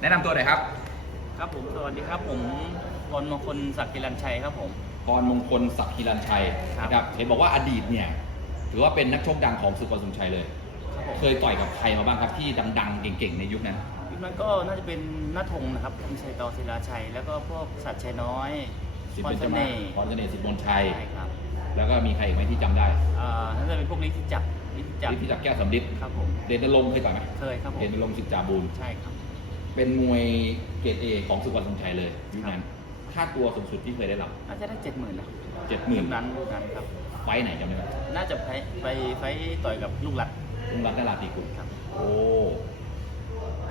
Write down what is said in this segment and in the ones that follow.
แนะนำตัวหน่อยครับครับผมสวัสดีครับผมพลมงคลศักดิ์กิรันชัยครับผมพรมงคลศักดิ์ฮิรันชัยครับ นะครับเห็นบอกว่าอดีตเนี่ยถือว่าเป็นนักชกดังของสุกรสมชัยเลย ครับผมเคยต่อยกับใครมาบ้างครับที่ดังๆ เก่งๆ ในยุคนั้น ยุคนั้นก็น่าจะเป็นหน้าธงนะครับธงชัยต่อศิลาชัย แล้วก็พวกสัตว์ชัยน้อยสิบพรเป็นเสจมาน่ห์พรเสน่ห์สิบมนชัย ใช่ครับแล้วก็มีใครอีกไหมที่จำได้อ่าน่าจะเป็นพวกนี้ที่จับที่จับที่จักรแก้วสำลิดครับผมเดนนรงค์เคยต่อยไหมเคยครับผมเดนนรงค์สิทธิ์จาบูลใช่ครับ เป็นมวยเกรดเอของสุกรสมชัยเลยยุคนั้นครับค่าตัวสูงสุดที่เคยได้รับน่าจะได้เจ็ดหมื่นนะเจ็ดหมื่นยุคนั้นยุคนั้นครับ ไฟท์ไหนจำได้ไหมน่าจะไปไปไปต่อยกับลูกหลัดลุงรัตน์นราตีกุลครับ โอ้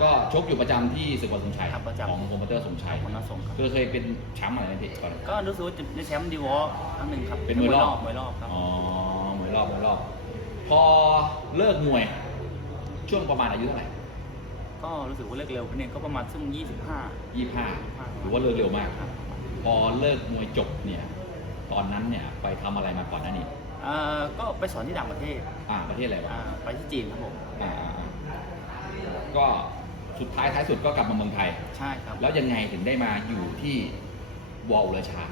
ก็ชกอยู่ประจำที่สุกรสมชัยครับประจำ ของโปรโมเตอร์สมชัยของนสงครับ คือเคยเป็นแชมป์อะไรนะพี่ก่อน ก็รู้สึกว่าจะได้แชมป์ดีวอลครั้งหนึ่งครับเป็นมวยรอบ มวยรอบครับ อ๋อมวยรอบมวยรอบ พอเลิกมวย ช่วงประมาณอายุเท่าไหร่ ก็รู้สึกว่าเลิกเร็วไปเนี่ยก็ประมาณช่วงยี่สิบห้ายี่ห้าถือว่าเลิกเร็วมาก ครับพอเลิกมวยจบเนี่ย ตอนนั้นเนี่ยไปทำอะไรมาก่อนหน้านี้อ่าก็ไปสอนที่ต่างประเทศอ่าประเทศอะไรวะอ่าไปที่จีนครับผมอ่าอ่าอ่าก็สุดท้ายท้ายสุดก็กลับมาเมืองไทย ใช่ครับ แล้วยังไงถึงได้มาอยู่ที่วอลเลชา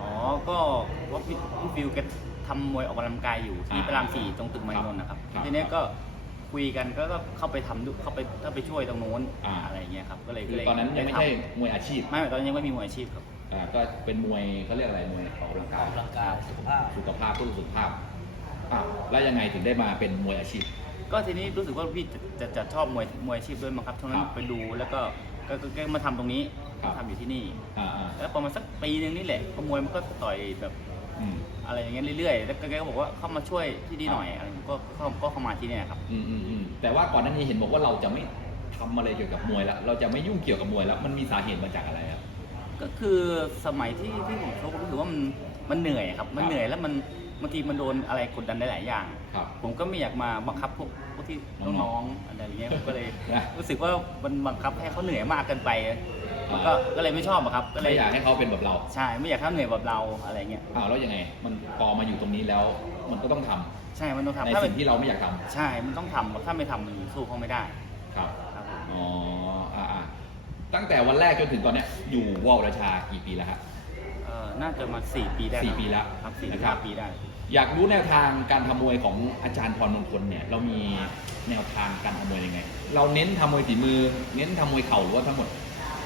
อ๋อ ก็ว่าพี่พี่ฟิวแกทำมวยออกกำลังกายอยู่ที่อ่าพระรามสี่ตรงตึกไมนนท์นะครับ ครับทีนี้ก็ คุยกันก็ก็เข้าไปทำด้วยเข้าไปเข้าไปช่วยตรงโน้นอ่า อะไรอย่างเงี้ยครับก็เลยคืก็อเลยตอนนั้นยังไม่ใช่ด้ทมวยอาชีพำไม่ตอนนั้นยังไม่มีมวยอาชีพครับ อ่าก็เป็นมวยเขาเรียกอะไรมวยออกกำลังกายร่างกายสุขภาพ สุขภาพเพื่อสุขภาพอะแล้วยังไงถึงได้มาเป็นมวยอาชีพ ก็ทีนี้รู้สึกว่าพี่จะจะจะชอบมวยมวยอาชีพด้วยมั้งครับช่วงนั้ครันบไปดูแล้วก็ก็ก็ก็มาทำตรงนี้ครับทำอยู่ที่นี่ อ่าอ่าแล้วประมาณสักปีนึงนี่แหละก็มวยมันก็ต่อยแบบ อืมอะไรอย่างเงี้ยเรื่อยๆ แล้วก็แกก็บอกว่าเข้ามาช่วยที่นี่หน่อยอะไรก็ก็ก็เข้ามาที่เนี่ยครับ อืมอืมอืมแต่ว่าก่อนหน้านี้เห็นบอกว่าเราจะไม่ทำอะไรเกี่ยวกับมวยแล้วเราจะไม่ยุ่งเกี่ยวกับมวยแล้วมันมีสาเหตุมาจากอะไรครับ ก็คือสมัยที่ที่ผมชกรู้สึกว่ามันมันเหนื่อยครับ มันเหนื่อยแล้วมันบางทีมันโดนอะไรกดดันได้หลายอย่าง ครับ ผมก็ไม่อยากมาบังคับพวกพวกที่น้องๆน้องๆอะไรอย่างเงี้ยผมก็เลย นะ รู้สึกว่ามันบังคับให้เขาเหนื่อยมากเกินไป มันก็ก็เลยไม่ชอบอะครับก็เลไม่ยอยากให้เขาเป็นแบบเราใช่ไม่อยากให้เขาเหนื่อยแบบเราอะไรเงี้ยอ้าวแล้วยังไง มันพอมาอยู่ตรงนี้แล้วมันก็ต้องทำใช่มันต้องในทำถ้าเป็สิ่นงที่เราไม่อยากทำใช่มันต้องทำถ้าไม่ทำมันสู้เขาไม่ได้ครับครับผมอ๋ออ่าอ่าตั้งแต่วันแรกจนถึงตอนเนี้ยอยู่วอลราชากี่ปีแล้วครับเอ่อน่าจะมาสี่ปีได้สี่ครับปีแล้วครับสี่นะครัห้าบ ปีได้ อยากรู้แนวทางการทำมวยของอาจารย์พรมงคลเนี่ย เรามีแนวทางการทำมวยยังไง เราเน้นทำมวยฝีมือ เน้นทำมวยเข่าหรือว่าทั้งหมด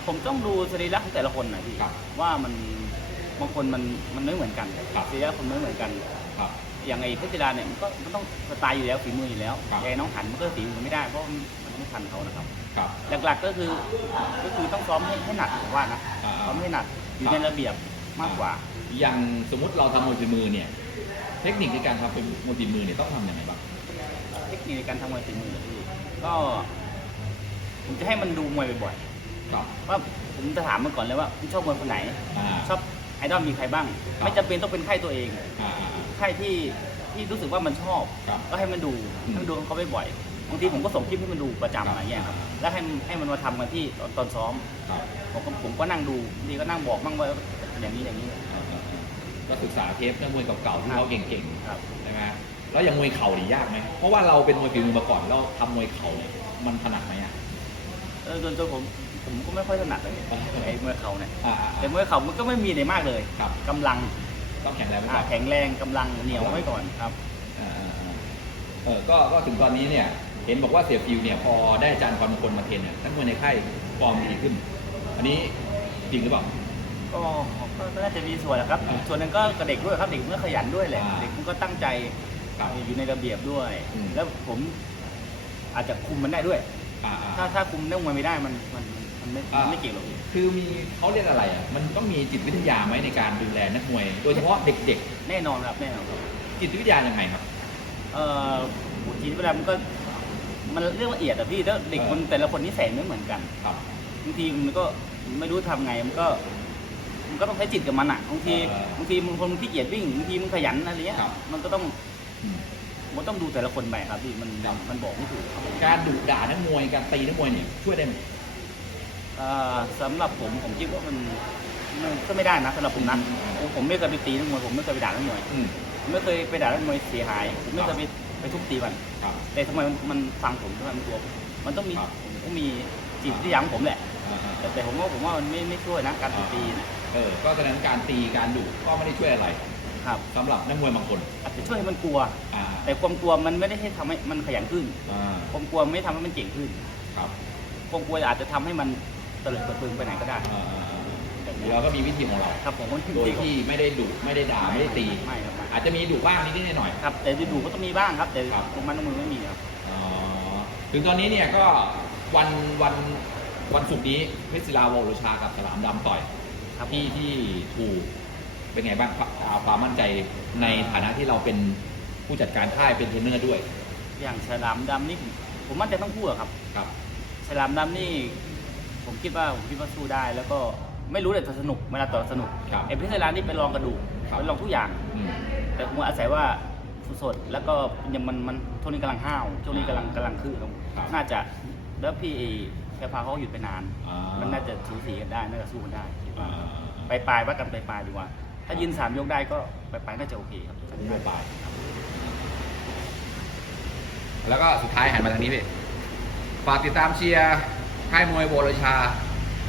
ผมต้องดูสรีระของแต่ละคนนะพี่ครับว่ามันบางคนมันมันไม่เหมือนกันครับ สรีระคนไม่เหมือนกัน ครับ อย่างไอ้เพชรจิราเนี่ยมันก็มันต้องสไตล์อยู่แล้วฝีมืออยู่แล้วครับอย่างไอ้น้องหันมันก็ฝีมือไม่ได้เพราะมันมันไม่ทันเขานะครับ ครับหลักๆก็คือก็คือต้องซ้อมให้ให้หนักผมว่านะอ่าๆซ้อมให้หนักอยู่ครับในระเบียบมากกว่า อย่างสมมติเราทำมวยฝีมือเนี่ย เทคนิคในการทำเป็นมวยฝีมือเนี่ยต้องทำยังไงบ้างเทคนิคในการทำมวยฝีมือพี่ก็ ผมจะให้มันดูมวยบ่อย ครับๆว่าผมจะถามมันก่อนเลยว่าคุณชอบมวยคนไหน อ่าชอบไอดอลมีใครบ้างครับไม่จำเป็นต้องเป็นค่ายตัวเองอ่าอ่าอ่า ค่ายที่ที่รู้สึกว่ามันชอบ ครับก็ให้มันดูอืม ให้มันดูเขาบ่อยๆบางทีผมก็ส่งคลิปให้มันดูประจำครับอะไรเงี้ยครับแล้วให้มันให้มันมาทำกันที่ตอนตอนซ้อมครับผมก็ผมก็นั่งดูบางทีก็นั่งบอกบ้างว่าอย่างนี้อย่างนี้อ่าอ่าอ่าก็ศึกษาเทปนักมวยเก่าๆที่เขาเก่งครับ ๆใช่ไหมแล้วอย่างมวยเข่านี่ยากไหมเพราะว่าเราเป็นมวยฝีมือมาก่อนแล้วทำมวยเข่าเนี่ยมันถนัดไหม อะเออจนจนผมผมก็ไม่ค่อยถนัดเลยอ่าไอ้มวยเข่าเนี่ยอ่าอ่าแต่มวยเข่ามันก็ไม่มีอะไรมากเลยครับกำลังต้องแข็งแรงไว้ก่อ่าอนแข็งแรงกำลังเหนียวไว้ก่อนครับอ่าอ่าอ่าเออก็ก็ถึงตอนนี้เนี่ย เห็นบอกว่าเสียฟิวเนี่ยพอได้อาจารย์ความมงคลมาเทรนเนี่ยทั้งมวยในค่ายฟอร์มดีขึ้น อันนี้จริงหรือเปล่า ก็ก็น่าจะมีส่วนนะครับ อ่าส่วนหนึงก็กับเด็กด้วยครับเด็กมันก็ขยันด้วยแหละ อ่าเด็กมันก็ตั้งใจครับอยู่ในระเบียบด้วย อืมแล้วผมอาจจะคุมมันได้ด้วย อ่าอ่า ถ้าถ้าคุมเรื่องมวยไม่ได้มันมันมันไม่อ่ามัมันไม่เก่งหรอกพี่คือมีเขาเรียกอะไรอะ มันต้องมีจิตวิทยาไหมในการดูแลนักมวย โดยเฉพาะเด็กแน่นอนครับแน่นอนครับๆ จิตวิทยายังไงครับ เอ่อทีเวลามันก็ มันเรื่องละเอียดอะพี่แล้วเด็กคนแต่ละคนนิสัยไม่เหมือนกัน ครับ บางทีมันก็ไม่รู้ทำไงมันก็ มันก็ต้องใช้จิตกับมันอะบางทีเออบางทีมึงคนที่เกียจวิ่งบางทีมึงขยันอะไรเงี้ยครับ มันก็ต้องอืม มันต้องดูแต่ละคนไปครับพี่มันครับ มันบอกไม่ถูกครับการดุด่านักมวยการตีนักมวยเนี่ยช่วยได้ไหมเอ่อสำหรับผมผมคิดว่ามันมันก็ไม่ได้นะสำหรับผมนะอืมผมไม่เคยไปตีนักมวยผมไม่เคยไปด่านักมวยอืมผมไม่เคยไปด่านักมวยเสียหายผมไม่เคยไปไปทุบตีมัน ครับ แต่ทำไมมันมันฟังผมทำไมมันกลัวผมมันต้องมีครับ ผมต้องมีจิตวิทยาของผมแหละคอ่าแต่แต่ผมว่าผมว่ามันไม่ไม่ช่วยนะการตีตีนะเออก็ฉะนั้นการตีการดุก็ไม่ได้ช่วยอะไร ครับสำหรับนักมวยบางคนอาจจะช่วยให้มันกลัว อ่าแต่ความกลัวมันไม่ได้ให้ทำให้มันขยันขึ้น อ่าความกลัวไม่ทำให้มันเก่งขึ้น ครับความกลัวอาจจะทำให้มันเตลิดเปิดเปิงไปไหนก็ได้อ่าอ่าอ่าเดี๋ยวเราก็มีวิธีของเรา ครับผมว่าโดยที่ไม่ได้ดุไม่ได้ด่าไม่ได้ตี ไม่ครับไม่อาจจะมีดุบ้างนิดๆหน่อยๆครับ แต่ดูก็ต้องมีบ้างครับ แต่ครับตรงมันตรงมือไม่มีครับอ๋อถึงตอนนี้เนี่ยก็วันวันวันศุกร์นี้เพชรศิลาวอลโรชากับฉลามดำต่อยครับ ที่ที่ถูก เป็นไงบ้างครับอ่าความมั่นใจในฐานะที่เราเป็นผู้จัดการค่ายเป็นเทรนเนอร์ด้วย อย่างฉลามดำนี่ผมผมมั่นใจต้องพูดอะครับ ครับ ฉลามดำนี่ ผมคิดว่าผมคิดว่าสู้ได้ แล้วก็ไม่รู้แต่จะสนุกเวลาต่อสนุกครับเอ็มพิเศษร้านนี่เป็นรองกระดูกครับ เป็นรองทุกอย่าง อืม แต่ผมอาศัยว่าสดๆแล้วก็ยังมันมันช่วงนี้กำลังห้าวช่วงนี้กำลังกำลังขึ้นครับครับ น่าจะแล้วพี่แกพาเขาหยุดไปนาน อ่ามันน่าจะสูสีกันได้น่าจะสู้กันได้อ่า ไปปลายๆว่ากันไปปลายๆดีกว่า ถ้ายืนสามยกได้ก็ไปปลายๆน่าจะโอเคครับอันนี้ไปแล้วก็สุดท้ายหันมาทางนี้พี่ฝากติดตามเชียร์ค่ายมวยวอลโรชา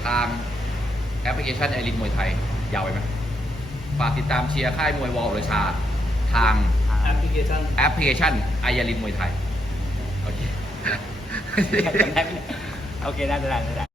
ทางแอปพลิเคชันไอรินมวยไทย ยาวไปไหมฝากติดตามเชียร์ค่ายมวยวอลโรชาทางแอปพลิเคชันแอปพลิเคชันไอยาลินมวยไทย โอเค จำได้ไหมเนี่ยโอเคได้ได้ได้ได้